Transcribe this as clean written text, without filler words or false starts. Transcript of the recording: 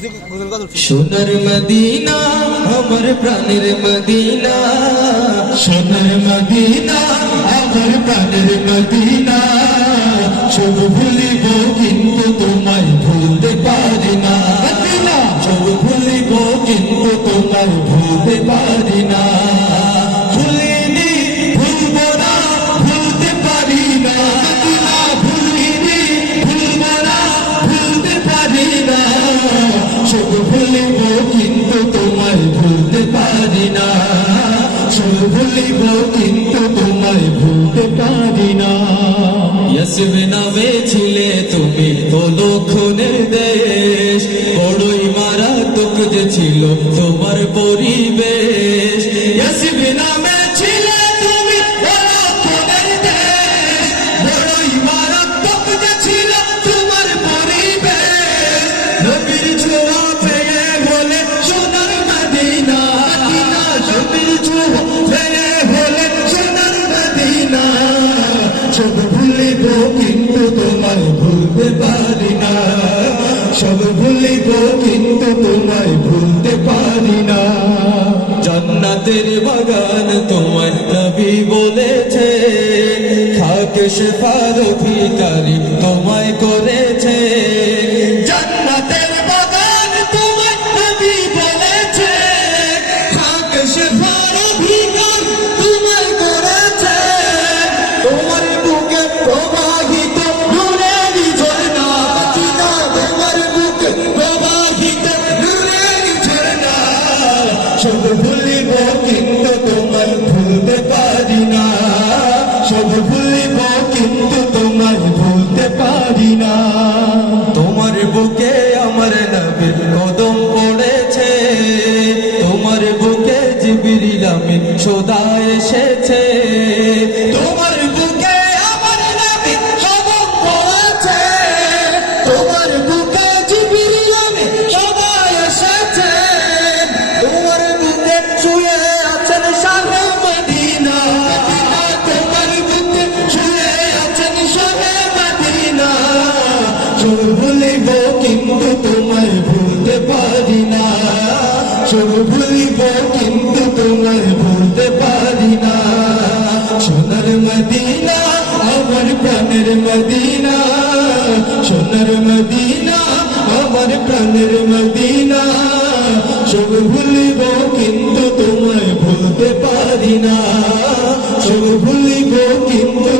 সোনার মদিনা আমার প্রাণের মদিনা, সোনার মদিনা আমার প্রাণের মদিনা। সব ভুলিব কিন্তু তোমায় ভুলতে পারি না, সব ভুলিব কিন্তু তোমায় ভুলতে পারি না। ভুলিনি ভুলব না, ভুলতে পারি না, ভুলিনি ভুলব না, ভুলতে পারি না। সব ভুলিব কিন্তু তোমায় ভুলতে পারি না, সব ভুলিব কিন্তু তোমায় ভুলতে পারি না। ইয়াসির নামে ছিলে তুমি অলক্ষণের দেশ, বড়ই মারাত্মক যে ছিল তোমার পরিবেশ। ইয়াসির নামে ছিলে তুমি অলক্ষণের দেশ, বড়ই মারাত্মক যে ছিল তোমার পরিবেশ। নবীর ছোঁয়া পেয়ে বলে সোনার মদিনা, নবীর ছোঁয়া পেয়ে বলে সোনার মদিনা। সব ভুলিব কিন্তু তোমায় ভুলতে পারি না, সব ভুলিব কিন্তু তোমায় ভুলতে পারি না। জান্নাতের বাগান তোমায় নবী বলেছে, খাকে শেফার ভিখারি তোমায় করেছে। জান্নাতের বাগান তোমায় নবী বলেছে, খাকে শেফার ভিখারি তোমায় করেছে। তোমার বুকে প্রবাহিত নূরের ঝর্ণা, তোমার বুকে প্রবাহিত নূরের ঝর্ণা। সব ভুলিব কিন্তু তোমায় ভুলতে পারি না, সব ভুলিব কিন্তু তোমায় ভুলতে পারি না। তোমার বুকে আমার নবীর কদম পড়েছে, তোমার বুকে জিবরিল আমিন সদা এসেছে। তোমার বুকে আমার নবীর কদম পড়েছে, তোমার বুকে জিবরিল আমিন সদা এসেছে। তোমার বুকে শুয়ে আছেন শাহে মদিনা, তোমার বুকে শুয়ে আছেন শাহে মদিনা। সব ভুলিব কিন্তু তোমায় ভুলতে পারি না, সব ভুলিব কিন্তু তোমায় ভুলতে পারি না। সোনার মদিনা আমার প্রাণের মদিনা, সোনার মদিনা আমার প্রাণের মদিনা। সব ভুলিব কিন্তু তোমায় ভুলতে পারি না, সব ভুলিব কিন্তু